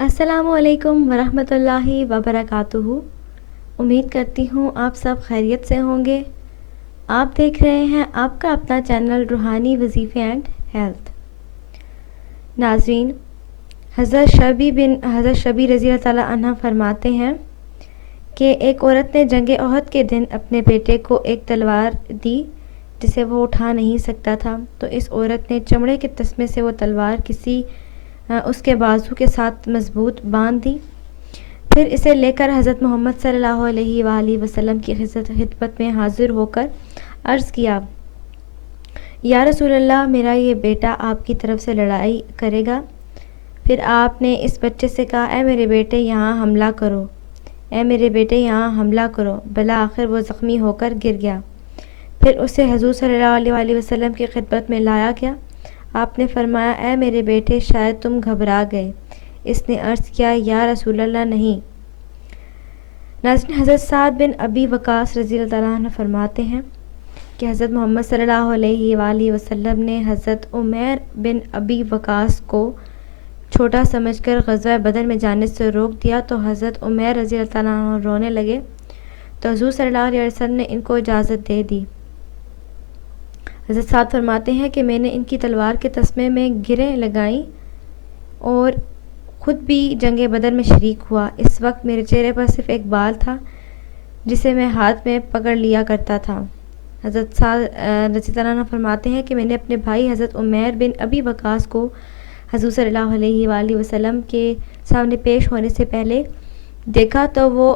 السلام علیکم ورحمۃ اللہ وبرکاتہ۔ امید کرتی ہوں آپ سب خیریت سے ہوں گے۔ آپ دیکھ رہے ہیں آپ کا اپنا چینل روحانی وظیفے اینڈ ہیلتھ۔ ناظرین، حضرت شبی رضی اللہ تعالیٰ عنہ فرماتے ہیں کہ ایک عورت نے جنگ احد کے دن اپنے بیٹے کو ایک تلوار دی جسے وہ اٹھا نہیں سکتا تھا، تو اس عورت نے چمڑے کے تسمے سے وہ تلوار اس کے بازو کے ساتھ مضبوط باندھ دی، پھر اسے لے کر حضرت محمد صلی اللہ علیہ وآلہ وسلم کی خدمت میں حاضر ہو کر عرض کیا، یا رسول اللہ، میرا یہ بیٹا آپ کی طرف سے لڑائی کرے گا۔ پھر آپ نے اس بچے سے کہا، اے میرے بیٹے یہاں حملہ کرو، اے میرے بیٹے یہاں حملہ کرو۔ بالآخر وہ زخمی ہو کر گر گیا، پھر اسے حضور صلی اللہ علیہ وآلہ وسلم کی خدمت میں لایا گیا۔ آپ نے فرمایا، اے میرے بیٹے شاید تم گھبرا گئے۔ اس نے عرض کیا، یا رسول اللہ نہیں۔ ناظرین، حضرت سعد بن ابی وقاص رضی اللہ تعالیٰ عنہ فرماتے ہیں کہ حضرت محمد صلی اللہ علیہ وآلہ وسلم نے حضرت عمیر بن ابی وقاص کو چھوٹا سمجھ کر غزوہ بدر میں جانے سے روک دیا، تو حضرت عمیر رضی اللہ تعالیٰ عنہ رونے لگے، تو حضور صلی اللہ علیہ وسلم نے ان کو اجازت دے دی۔ حضرت سعد فرماتے ہیں کہ میں نے ان کی تلوار کے تسمے میں گریں لگائیں اور خود بھی جنگ بدر میں شریک ہوا۔ اس وقت میرے چہرے پر صرف ایک بال تھا جسے میں ہاتھ میں پکڑ لیا کرتا تھا۔ حضرت سعد رضی اللہ عنہ فرماتے ہیں کہ میں نے اپنے بھائی حضرت عمیر بن ابی وقاص کو حضور صلی اللہ علیہ وآلہ وسلم کے سامنے پیش ہونے سے پہلے دیکھا تو وہ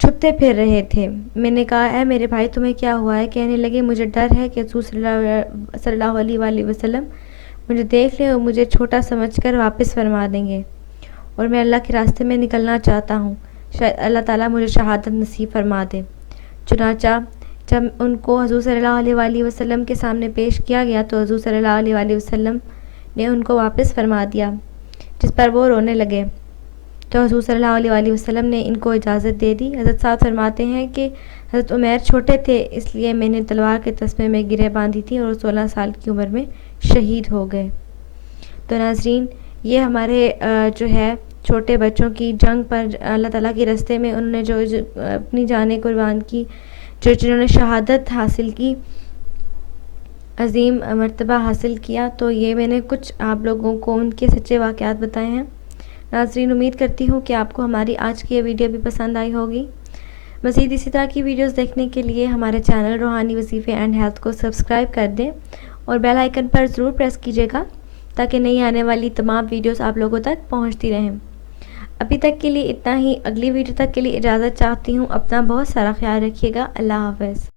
چھپتے پھر رہے تھے۔ میں نے کہا، اے میرے بھائی تمہیں کیا ہوا ہے؟ کہنے لگے، مجھے ڈر ہے کہ حضور صلی اللہ علیہ وآلہ وسلم مجھے دیکھ لیں اور مجھے چھوٹا سمجھ کر واپس فرما دیں گے، اور میں اللہ کے راستے میں نکلنا چاہتا ہوں، شاید اللہ تعالیٰ مجھے شہادت نصیب فرما دے۔ چنانچہ جب ان کو حضور صلی اللہ علیہ وآلہ وسلم کے سامنے پیش کیا گیا تو حضور صلی اللہ علیہ وآلہ وسلم نے ان کو واپس فرما دیا، جس پر وہ رونے لگے، تو حضور صلی اللہ علیہ وآلہ وسلم نے ان کو اجازت دے دی۔ حضرت سعد فرماتے ہیں کہ حضرت عمیر چھوٹے تھے، اس لیے میں نے تلوار کے تسمے میں گریں باندھی تھی اور 16 سال کی عمر میں شہید ہو گئے۔ تو ناظرین، یہ ہمارے جو ہے چھوٹے بچوں کی جنگ پر اللہ تعالیٰ کے راستے میں انہوں نے جو اپنی جانیں قربان کی، جنہوں نے شہادت حاصل کی، عظیم مرتبہ حاصل کیا، تو یہ میں نے کچھ آپ لوگوں کو ان کے سچے واقعات بتائے ہیں۔ ناظرین، امید کرتی ہوں کہ آپ کو ہماری آج کی یہ ویڈیو بھی پسند آئی ہوگی۔ مزید اسی طرح کی ویڈیوز دیکھنے کے لیے ہمارے چینل روحانی وظیفے اینڈ ہیلتھ کو سبسکرائب کر دیں اور بیل آئیکن پر ضرور پریس کیجیے گا تاکہ نئی آنے والی تمام ویڈیوز آپ لوگوں تک پہنچتی رہیں۔ ابھی تک کے لیے اتنا ہی، اگلی ویڈیو تک کے لیے اجازت چاہتی ہوں۔ اپنا بہت سارا خیال رکھیے گا۔ اللہ حافظ۔